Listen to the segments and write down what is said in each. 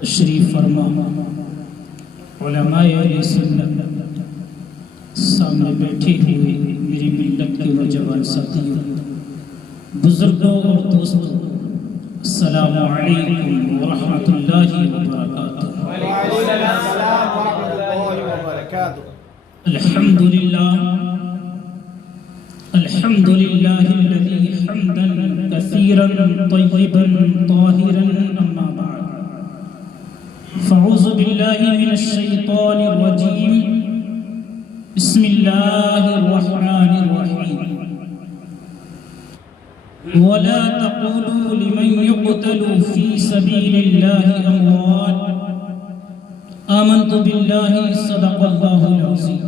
تشریف فرما علماء اہل سنت سامنے بیٹھے ہوئے میری ملت کے نوجوان ساتھیوں، بزرگوں اور دوستوں، السلام علیکم ورحمۃ اللہ وبرکاتہ۔ الحمد للہ الذی حمدا کثیرا طیبا طاہرا، اما بعد فاعوذ باللہ من الشیطان الرجیم، بسم اللہ الرحمن الرحیم۔ ولا تقولوا لمن يقتل في سبيل الله أموات آمنت بالله صدق الله العظيم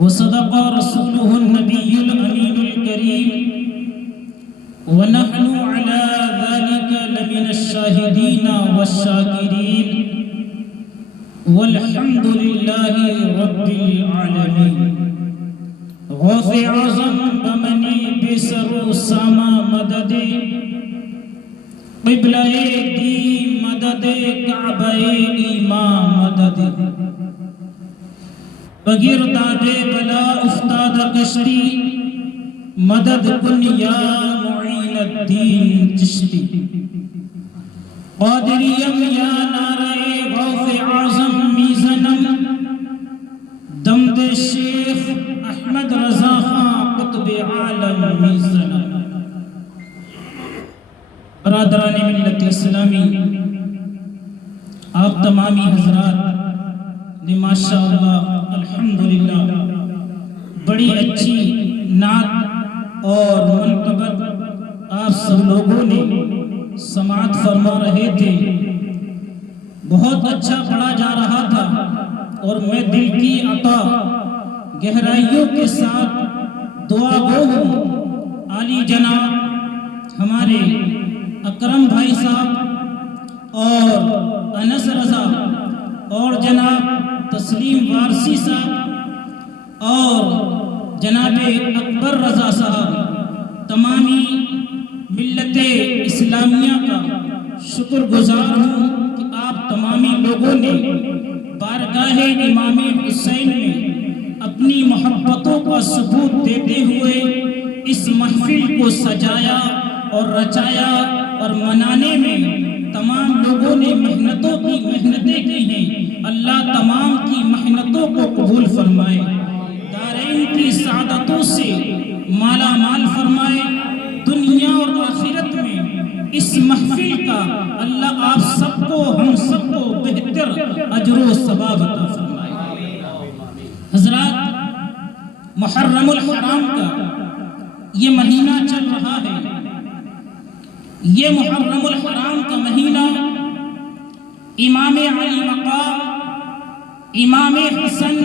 وصدق رسوله النبي الأمين الكريم ونحن على ذلك لمن الشاهدين والشاكرين والحمد لله رب العالمين۔ غوث اعظم بمنی بسر ساما مدد، قبلہ دی مدد، کعبہ ایمان مدد، بگرداد بلا افتاد کشتی، مدد کن یا معین الدین چشتی۔ قادریم یا نعرہ غوث اعظم میزنم، دمد شیخ احمد رضا خان قطب عالم میزنم۔ برادران ملت اسلامی، آپ تمامی حضرات نے ماشاءاللہ الحمدللہ بڑی اچھی نعت اور منقبت آپ سب لوگوں نے سماعت فرما رہے تھے۔ بہت اچھا پڑھا جا رہا تھا اور میں دل کی عطا گہرائیوں کے ساتھ دعا گو ہوں۔ عالی جناب ہمارے اکرم بھائی صاحب اور انس رضا اور جناب تسلیم وارسی صاحب اور جناب اکبر رضا صاحب، تمامی ملت اسلامیہ کا شکر گزار ہوں کہ آپ تمامی لوگوں نے بارگاہ امام حسین میں اپنی محبتوں کا ثبوت دیتے ہوئے اس محفل کو سجایا اور رچایا، اور منانے میں تمام لوگوں نے محنتیں کی ہیں۔ اللہ تمام کی محنتوں کو قبول فرمائے، دارین کی سعادتوں سے مالا مال فرمائے، دنیا اور آخرت میں اس محفل کا اللہ آپ سب کو، ہم سب کو بہتر اجر و ثواب عطا فرمائے۔ حضرات، محرم الحرام کا یہ مہینہ چل رہا ہے۔ یہ محرم الحرام کا مہینہ امام علی مقام، امام حسن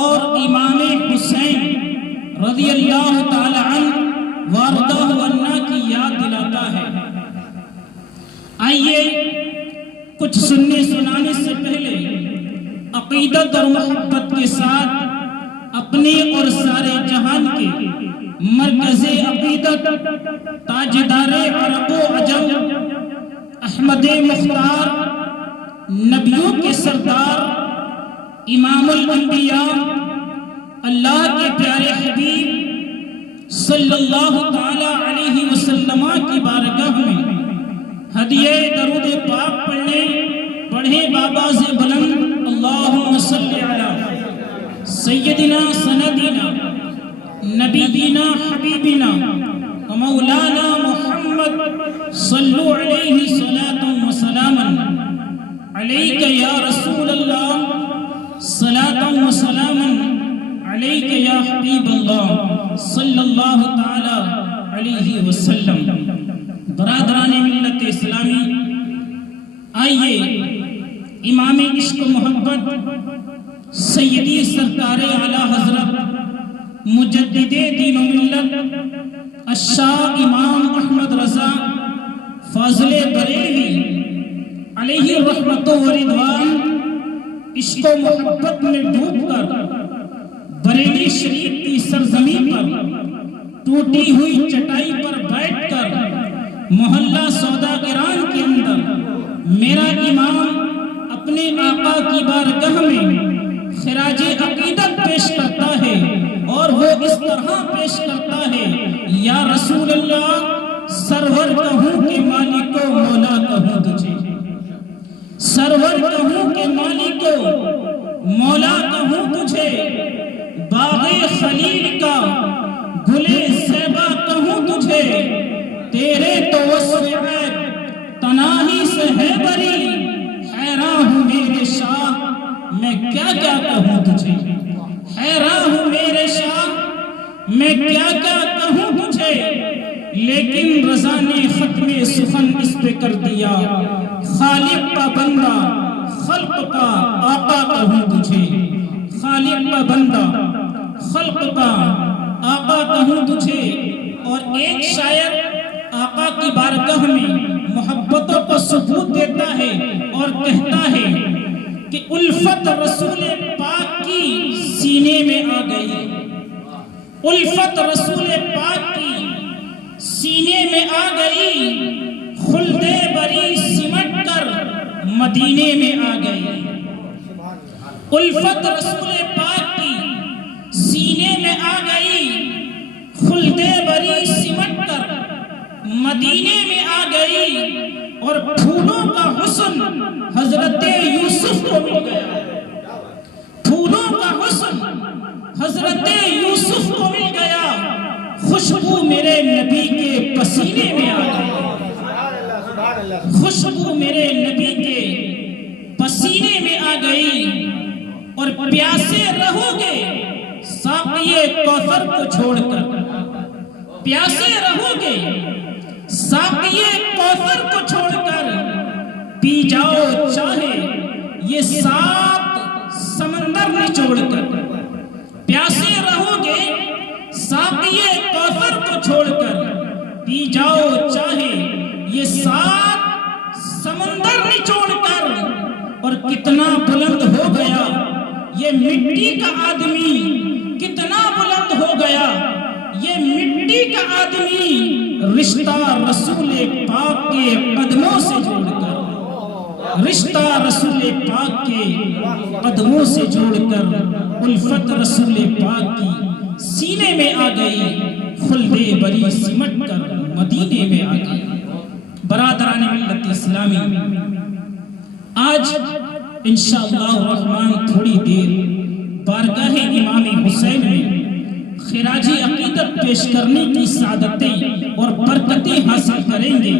اور امام حسین رضی اللہ تعالی عنہ وارضہ عنہ کی یاد دلاتا ہے۔ آئیے کچھ سننے سنانے سے پہلے عقیدت اور محبت کے ساتھ اپنے اور سارے جہان کے مرکز عقیدت، تاجدار عرب و عجم، احمد مختار، نبیوں کے سردار، امام الانبیاء، اللہ کے پیارے حبیب صلی اللہ تعالی علیہ وسلم کی بارگاہ میں ہدیہ درود پاک پڑھے بابا سے بلند، اللہم صلی علی سیدنا سندنا نبینا حبیبنا مولانا محمد، صلو علیہ صلاۃ و سلاما علیک یا رسول اللہ، صلاۃ و سلاما علیک یا حبیب اللہ، صلی اللہ تعالی علیہ وسلم۔ برادران ملت اسلامی، آئیے امام عشق و محبت سیدی سرکار اعلی حضرت مجدد دین و ملت الشاہ امام احمد رضا فاضل بریلوی علیہ رحمت و رضوان عشق و محبت میں ڈوب کر بریلی شریف کی سرزمین پر ٹوٹی ہوئی چٹائی پر بیٹھ کر محلہ سوداگران کے اندر کی بارگاہ میں خراج عقیدت پیش کرتا ہے اور وہ اس طرح پیش کرتا ہے، یا رسول اللہ سرور کہوں کہ مالکو مولا کہوں تجھے، سرور کہوں کہ مالکو مولا کہوں تجھے، باغ خلیل کا گلے زیبا کہوں تجھے، تیرے تو وصف عیب تناہی سے ہے بری، حیران ہوں میرے شاہ میں کیا کیا کہوں تجھے، حیران ہوں میرے شاہ میں کیا کیا کہوں تجھے، لیکن رضا نے ختم سخن اس پہ کر دیا، خالق کا بندہ خلق کا آقا کہوں تجھے، خالق کا بندہ خلق کا آقا کہوں تجھے۔ اور ایک شاعر آقا کی بارگاہ میں محبتوں کو ثبوت دیتا ہے اور کہتا ہے کہ الفت رسول پاک کی سینے میں آ گئی، الفت رسول پاک کی سینے میں آ گئی، خلد بری سمٹ کر مدینے میں آ گئی، الفت رسول پاک کی سینے میں آ گئی، خلد بری سمٹ کر مدینے میں آ گئی، اور پھولوں کا حسن حضرت یوسف کو مل گیا، پھولوں کا حسن حضرت یوسف کو مل گیا، خوشبو میرے نبی کے پسینے میں آ گئی، خوشبو میرے نبی کے پسینے میں آ گئی، اور پیاسے رہو گے ساقی کوثر کو چھوڑ کر، پیاسے رہو گے ساقی کوثر کو چھوڑ کر، پی جاؤ چاہے یہ 7 سمندر نچوڑ کر، پیاسے رہو گے ساقی کوثر کو چھوڑ کر، پی جاؤ چاہے یہ 7 سمندر نچوڑ کر، اور کتنا بلند ہو گیا یہ مٹی کا آدمی، کتنا بلند ہو گیا یہ مٹی کا آدمی، رشتہ رسول پاک کے قدموں سے جوڑ کر، رشتہ رسول پاک کے قدموں سے جوڑ کر، الفت رسول پاک کی سینے میں آ گئی، خلد بری سمٹ کر مدینے میں آ گئی۔ برادران ملت اسلامی، آج انشاءاللہ الرحمن تھوڑی دیر بارگاہ امام حسین میں خراج عقیدت پیش کرنے کی سعادتیں اور برکتیں حاصل کریں گے۔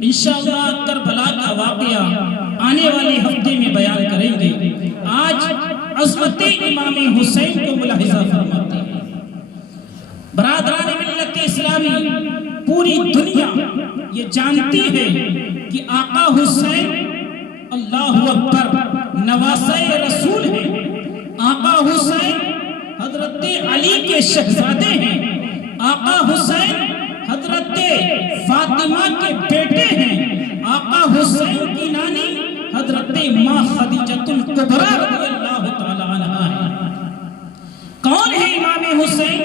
انشاءاللہ کربلا کا واقعہ آنے والے ہفتے میں بیان کریں گے۔ آج عظمت امام حسین کو ملاحظہ فرماتے ہیں۔ برادران ملت اسلامی، پوری دنیا یہ جانتی ہے کہ آقا حسین اللہ اکبر نواسۂ رسول ہیں، آقا حسین حضرت علی کے شہزادے ہیں، آقا حسین حضرت فاطمہ کے بیٹے ہیں، آقا حسین کی نانی حضرت ماں خدیجۃ الکبریٰ رضی اللہ تعالی عنہا ہے۔ کون ہے امام حسین؟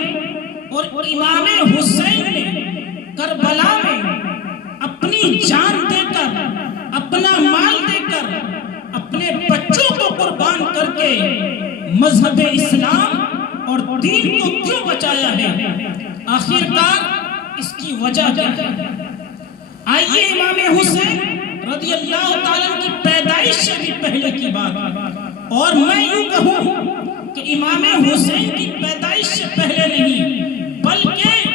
اور امام حسین نے کربلا میں اپنی جان دے کر، اپنا مال دے کر، اپنے بچوں کو قربان کر کے مذہب اسلام اور دین کو کیوں بچایا ہے؟ آخرکار اس کی وجہ کیا ہے؟ آئیے امام حسین رضی اللہ تعالیٰ کی پیدائش سے بھی پہلے کی بات، اور میں یوں کہوں کہ امام حسین کی پیدائش سے پہلے نہیں بلکہ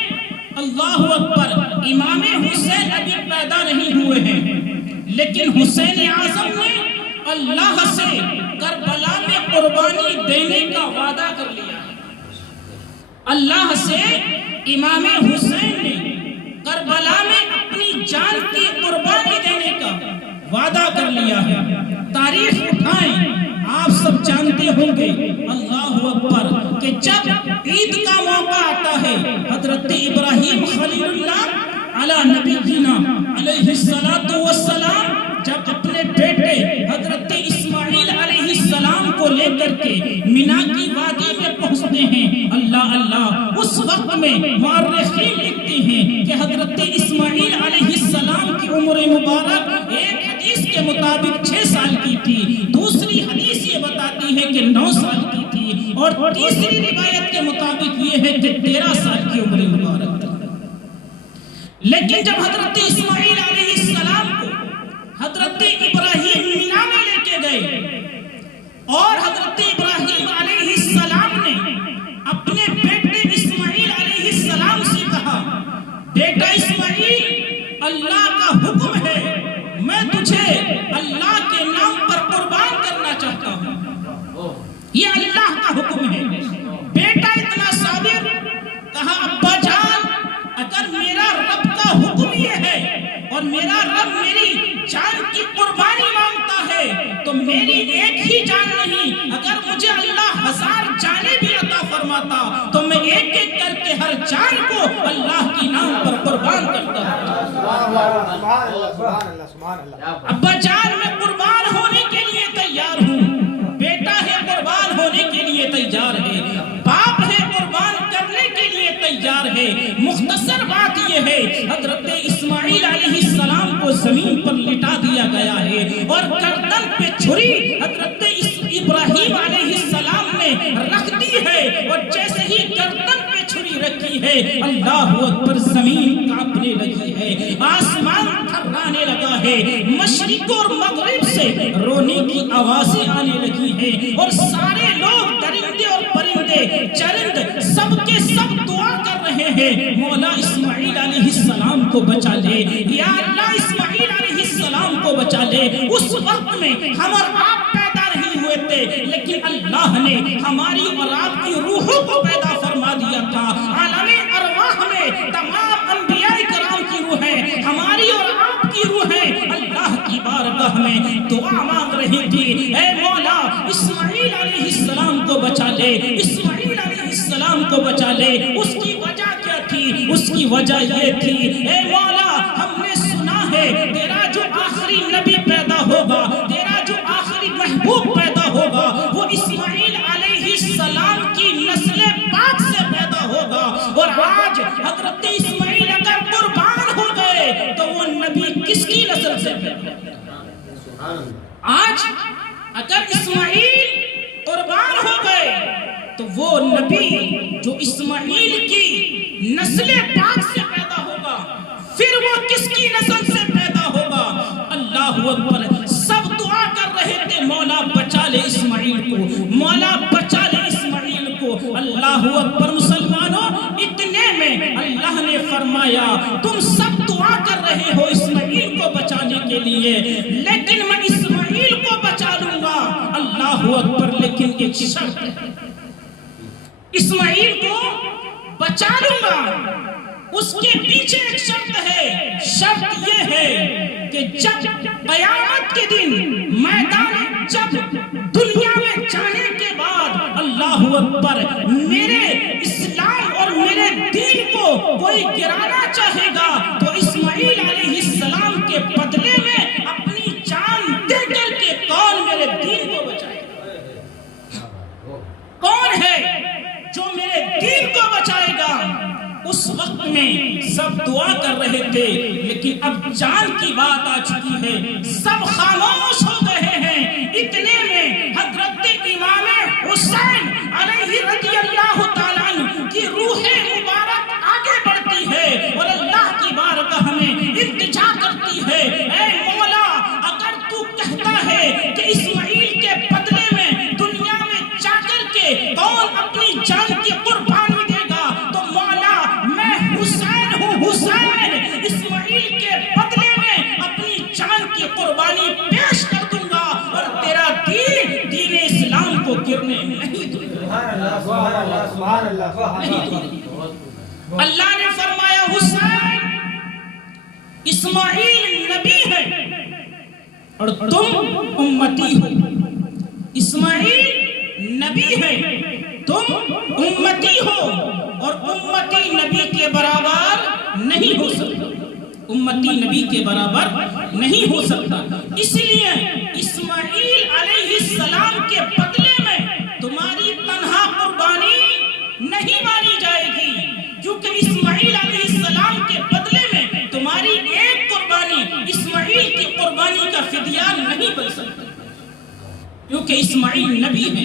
اللہ اکبر امام حسین ابھی پیدا نہیں ہوئے ہیں، لیکن حسین اعظم نے اللہ سے کربلا میں قربانی دینے کا وعدہ کر لیا ہے۔ اللہ سے امام حسین نے کربلا میں اپنی جان کی قربانی دینے کا وعدہ کر لیا ہے۔ تاریخ اٹھائیں، آپ سب جانتے ہوں گے اللہ اکبر کہ جب عید کا موقع آتا ہے، حضرت ابراہیم خلیل اللہ علی نبینا علیہ السلام جب اپنے بیٹے حضرت اسماعیل علیہ السلام کو لے کر کے مینا کی وادی میں پہنچتے ہیں، اللہ اللہ، اس وقت میں مورخین لکھتے ہیں کہ حضرت اسماعیل علیہ السلام کی عمر مبارک ایک حدیث کے مطابق 6 سال کی تھی، دوسری حدیث کہ 9 سال کی تھی، اور تیسری روایت کے مطابق یہ ہے کہ 13 سال کی عمر مبارک تھی۔ لیکن جب حضرت اسماعیل علیہ السلام کو حضرت ابراہیم مینا میں لے کے گئے اور حضرت ابراہیم علیہ السلام نے اپنے بیٹے اسماعیل علیہ السلام سے کہا، بیٹا اسماعیل، اللہ کا حکم ہے، میں تجھے اللہ کے نام پر قربان کرنا چاہتا ہوں، یہ اللہ کا حکم ہے۔ بیٹا اتنا صابر، کہا ابا جان، اگر میرا رب کا حکم یہ ہے اور میرا رب میری جان کی قربانی مانگتا ہے تو میری ایک ہی جان نہیں، اگر مجھے اللہ 1000 جانیں بھی عطا فرماتا تو میں ایک ایک کر کے ہر جان کو اللہ کی نام پر قربان کرتا ہوں۔ ابا جان، میں قربان ہونے کے لیے تیار ہوں، بیٹا ہے قربان ہونے کے لیے تیار ہے، باپ ہے قربان کرنے کے لیے تیار ہے۔ مختصر بات یہ ہے، حضرت اسماعیل علیہ السلام کو زمین پر لٹا دیا گیا ہے اور گردن پہ چھری حضرت ابراہیم علیہ السلام نے رکھ دی ہے، اور جیسے ہی گردن پہ چھری رکھی ہے، اللہ اکبر، زمین کانپنے لگی ہے، آسمان تھررانے لگا ہے، مشرق اور مغرب سے رونے کی آوازیں آنے لگی ہیں، اور سارے لوگ درندے اور پرندے چرند سب کے سب دعا کر رہے ہیں، مولا اسماعیل علیہ السلام کو بچا لے، یا اللہ اسماعیل علیہ السلام کو بچا لے۔ اس وقت میں ہم اور آپ پیدا نہیں ہوئے تھے، لیکن اللہ نے ہماری اور آپ کی روحوں کو پیدا فرما دیا تھا۔ عالم ارواح میں تمام انبیاء کرام کی روحیں، ہماری اور آپ کی روحیں اللہ کی بارگاہ میں دعا مانگ رہی تھی، اے مولا اسماعیل علیہ السلام کو بچا لے، اسماعیل علیہ السلام کو بچا لے۔ اس کی وجہ کیا تھی؟ اس کی وجہ یہ تھی، اے مولا ہم نے سنا ہے تیرا جو آخری نبی پیدا ہوگا، تیرا جو آخری محبوب پیدا ہوگا، وہ اسماعیل علیہ السلام کی نسل پاک سے پیدا ہوگا، اور آج حضرت اسماعیل اگر قربان ہو گئے تو وہ نبی کس کی نسل سے پیدا ہوگا؟ آج اگر اسماعیل قربان ہو گئے تو وہ نبی جو اسماعیل کی نسل پاک سے پیدا ہوگا، پھر وہ کس کی نسل سے پیدا ہوگا؟ اللہ اکبر۔ سب دعا کر رہے تھے، مولا بچا لے اسماعیل کو، مولا بچا لے اسماعیل کو۔ اللہ اکبر۔ مسلمانوں، اتنے میں اللہ نے فرمایا تم سب دعا کر رہے ہو اسماعیل کو بچانے کے لیے، لیکن میں اسماعیل کو بچا لوں گا۔ اللہ اکبر۔ لیکن ایک شرط ہے، اسماعیل کو بچا لوں گا، اس کے پیچھے ایک شرط ہے، شرط یہ ہے کہ جب قیامت کے دن میدان، جب دنیا میں جانے کے بعد اللہ اکبر میرے اسلام اور میرے دین کو کوئی گرانا چاہے گا تو اسماعیل علیہ السلام کے بدلے میں اپنی جان دے کر کے کون میرے دین کو بچائے گا؟ کون ہے جو میرے دین کو بچائے گا؟ اس وقت میں سب دعا کر رہے تھے، لیکن اب جان کی بات آ چکی ہے، سب خاموش ہو گئے ہیں۔ اتنے میں حضرت امام حسین علیہ رضی اللہ تعالیٰ عنہ کی روح مبارک آگے بڑھتی ہے اور اللہ کی بارگاہ میں التجا کرتی ہے، اے مولا اگر تو کہتا ہے کہ اسماعیل کے بدلے میں دنیا میں جا کر کے کون اپنی جان کی قربانی دے گا تو مولا میں حسین ہوں، حسین اسماعیل کے بدلے میں اپنی جان کی قربانی پیش کر دوں گا اور تیرا دین، دین اسلام کو گرنے نہیں دوں گا۔ اللہ نے فرمایا حسین اسماعیل نبی ہے اور تم امتی ہو، اسماعیل نبی ہے تم امتی ہو، اور امتی نبی کے برابر نہیں ہو سکتا، امتی نبی کے برابر نہیں ہو سکتا۔ اس لیے اسماعیل علیہ السلام کے بدلے میں تمہاری تنہا قربانی نہیں مانی جائے گی، کیونکہ اسماعیل علیہ السلام کے بدلے میں تمہاری ایک قربانی اسماعیل کی قربانی کا فدیہ نہیں بن سکتا، کیونکہ اسماعیل نبی ہے۔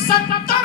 70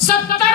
70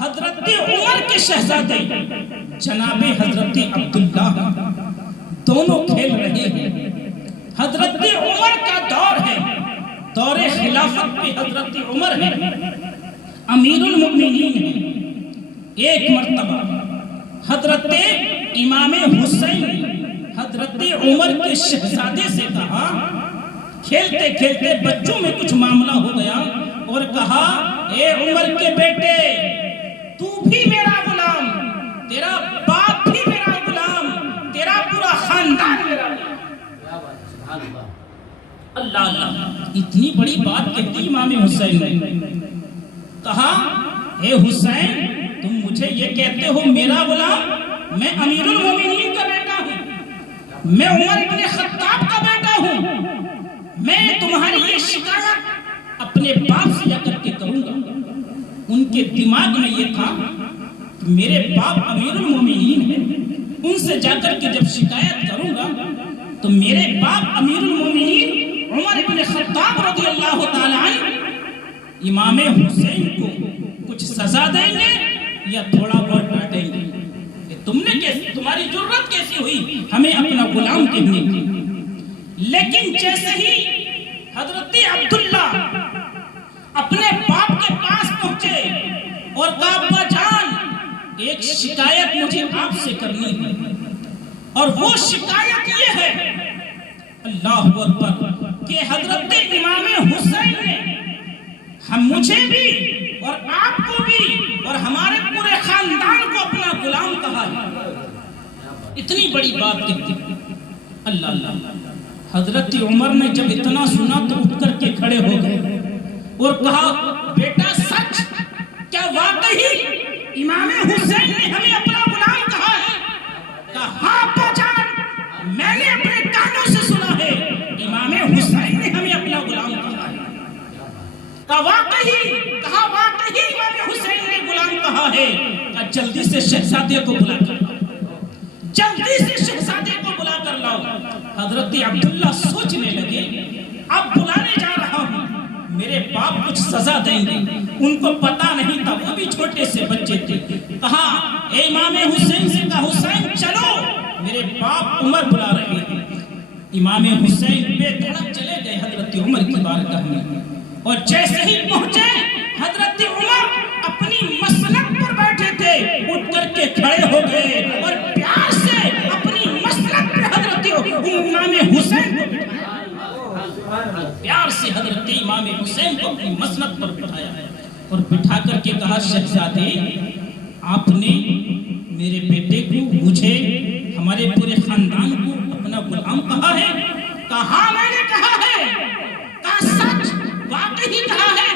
حضرت عمر کے شہزادے جناب حضرت عبداللہ دونوں کھیل رہے ہیں۔ حضرت عمر کا دور ہے، دور خلافت پہ حضرت عمر ہے، امیر المؤمنین ہے۔ ایک مرتبہ حضرت امام حسین نے حضرت عمر کے شہزادے سے کہا، کھیلتے کھیلتے بچوں میں کچھ معاملہ ہو گیا، اور کہا اے عمر کے بیٹے، تو بھی میرا غلام، تیرا باپ بھی میرا غلام، تیرا پورا خاندان میرا غلام۔ اللہ اللہ، اتنی بڑی بات کہتی امام حسین نے۔ کہا اے حسین، تم مجھے یہ کہتے ہو میرا غلام؟ میں امیر المومنین کا بیٹا ہوں، میں عمر ابن خطاب کا بیٹا ہوں، میں تمہاری یہ شکایت اپنے باپ سے جا کر کے کروں گا۔ ان کے دماغ میں یہ تھا کہ میرے باپ امیر المومنین ہیں، ان سے جا کر کے جب شکایت کروں گا تو میرے باپ امیر المومنین عمر ابن خطاب رضی اللہ تعالیٰ عنہ امام حسین کو کچھ سزا دیں گے یا تھوڑا بہت ڈانٹیں گے کہ تم نے کیسے، تمہاری جرت کیسی ہوئی ہمیں اپنا غلام کہنے کی۔ لیکن جیسے ہی حضرت عبداللہ اپنے باپ کے پاس پہنچے اور کہا ابا جان، ایک شکایت مجھے آپ سے کرنی ہے، اور وہ شکایت یہ ہے، اللہ اکبر، کہ حضرت امام حسین نے ہم مجھے بھی اور آپ کو بھی اور ہمارے پورے خاندان کو اپنا غلام کہا ہے۔ اتنی بڑی بات کہتی، اللہ اللہ۔ حضرت عمر نے جب اتنا سنا تو اٹھ کر کے کھڑے ہو گئے اور کہا بیٹا سچ، کیا واقعی امام حسین نے ہمیں اپنا غلام کہا ہے؟ کہا ہاں ابا جان، میں نے اپنے کانوں سے سنا ہے، امام حسین نے ہمیں اپنا غلام کہا ہے۔ کہا واقعی امام حسین نے غلام کہا ہے۔ کہا جلدی سے شہزادے کو بلا کر لاؤ، جلدی سے شہزادے کو بلا کر لاؤ۔ حضرت عبداللہ سوچنے لگے، اب بلانے جا رہا ہوں، میرے باپ کچھ سزا دیں گے، ان کو پتا نہیں تھا، وہ بھی چھوٹے سے بچے تھے۔ کہا اے امام حسین سے کہا حسین چلو، میرے باپ عمر بلا رہے ہیں۔ امام حسین بے دھڑک چلے گئے حضرت عمر کی بارگاہ میں، اور جیسے ہی پہنچے حضرت عمر اپنی مسند پر بیٹھے تھے، اٹھ کر کے کھڑے ہو گئے اور پیار سے اپنی مسند پر حضرت امام حسین کو بٹھایا، پیار سے حضرت امام حسین کو اپنی مسند پر بٹھایا اور بٹھا کر کے کہا شہزادے، آپ نے میرے بیٹے کو، مجھے، ہمارے پورے خاندان کو اپنا غلام کہا ہے؟ کہا میں نے کہا ہے۔ کہا سچ، واقعی کہا ہے؟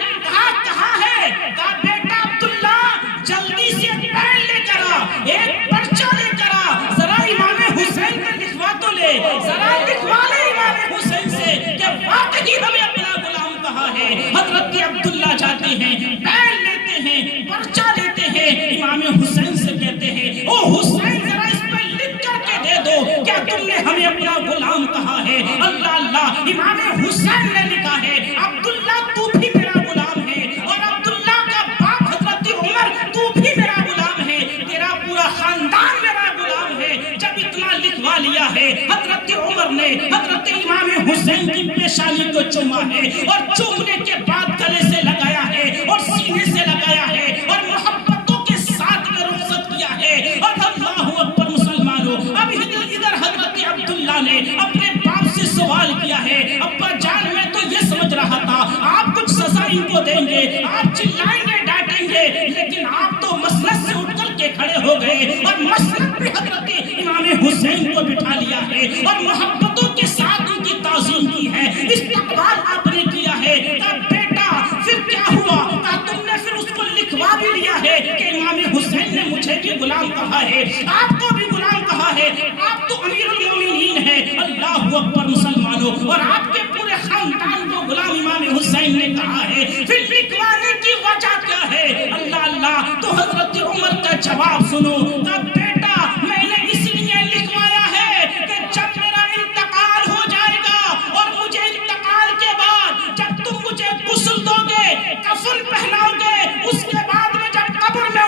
کہا ہے۔ کہا بیٹا عبداللہ جلدی سے پین لے کر آ، ایک پرچہ لے کر آ، ذرا امام حسین کو لکھوا تو لے، ذرا لکھوا لے امام حسین سے کہ واقعی ہمیں اپنا غلام کہا ہے۔ حضرت عبداللہ جاتے ہیں، پین لیتے ہیں، پرچہ لیتے ہیں، امام حسین سے کہتے ہیں او حسین ذرا اس پہ لکھ کر کے دے دو، کیا تم نے ہمیں اپنا غلام کہا ہے؟ اللہ اللہ، امام حسین نے لکھا ہے عبداللہ تو بھی میرا غلام ہے، اور عبداللہ کا باپ حضرت عمر تو بھی میرا غلام ہے، تیرا پورا خاندان میرا غلام ہے۔ جب اتنا لکھوا لیا ہے، حضرت عمر نے حضرت امام حسین کی پیشانی کو چوما ہے، اور چومنے کے بعد گلے سے لگایا ہے اور سینے سے لگایا ہے اور محبتوں کے ساتھ میں رخصت کیا ہے۔ اور اللہ اکبر مسلمانوں، اب ادھر حضرت عبداللہ نے اپنے باپ سے سوال کیا ہے، ابا جان میں تو یہ سمجھ رہا تھا آپ کچھ سزا ان کو دیں گے، آپ چلائیں گے، ڈانٹیں گے، لیکن آپ تو مسند سے اٹھ کر کے کھڑے ہو گئے اور مسند پہ حضرت امام حسین کو بٹھا لیا ہے اور محبتوں کے ساتھ ان کی تعظیم کی ہے، استقبال آپ نے کیا ہے۔ کہا بیٹا پھر کیا ہوا؟ کہا تم نے پھر اس کو لکھوا بھی لیا ہے کہ امام حسین نے مجھے بھی غلام کہا ہے، آپ کو بھی غلام کہا ہے، آپ تو امیر المومنین ہیں۔ اللہ اکبر مسلمانوں، اور آپ کے پورے خاندان کو غلام امام حسین نے کہا ہے، پھر لکھوانے کی وجہ کیا ہے؟ اللہ اللہ، تو حضرت عمر کا جواب سنو۔ کہا بیٹا میں نے اس لیے لکھوایا ہے کہ جب میرا انتقال ہو جائے گا اور مجھے انتقال کے بعد جب تم مجھے غسل دو گے، کفن پہناؤ گے، اس کے بعد میں جب قبر میں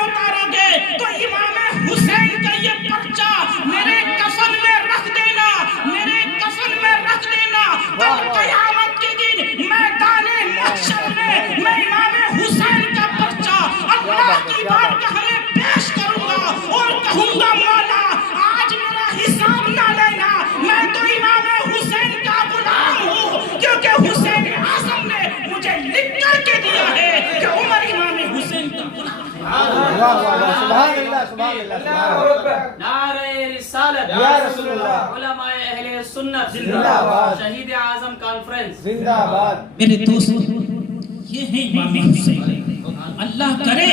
یا رسول اللہ، علماء اہل سنت زندہ باد، شہید اعظم کانفرنس زندہ باد۔ میرے دوست، یہ ہے امام حسین۔ اللہ کرے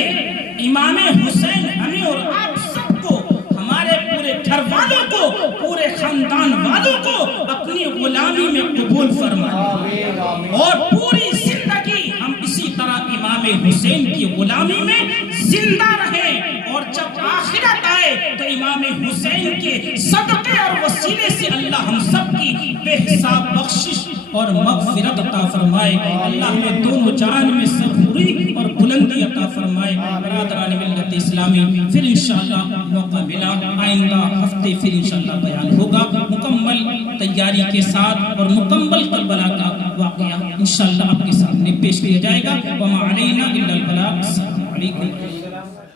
امام حسین ہمیں اور آپ سب کو، ہمارے پورے گھر والوں کو، پورے خاندان والوں کو اپنی غلامی میں قبول فرمائے، آمین آمین۔ اور پوری زندگی ہم اسی طرح امام حسین کی غلامی میں زندہ رہیں، اور جب آخرت آئے تو امام حسین کے صدقے اور وسیلے سے اللہ ہم سب کی بے حساب بخشش اور مغفرت عطا فرمائے۔ اللہ ہمیں دونوں جان میں سرخوری اور بلندی عطا فرمائے۔ برادران ملت اسلامی، پھر انشاءاللہ موقع ملا، آئندہ ہفتے پھر انشاءاللہ بیان ہوگا مکمل تیاری کے ساتھ، اور مکمل کربلا کا واقعہ انشاءاللہ آپ کے سامنے پیش کیا جائے گا۔ وما علینا الا البلاغ۔ السلام علیکم۔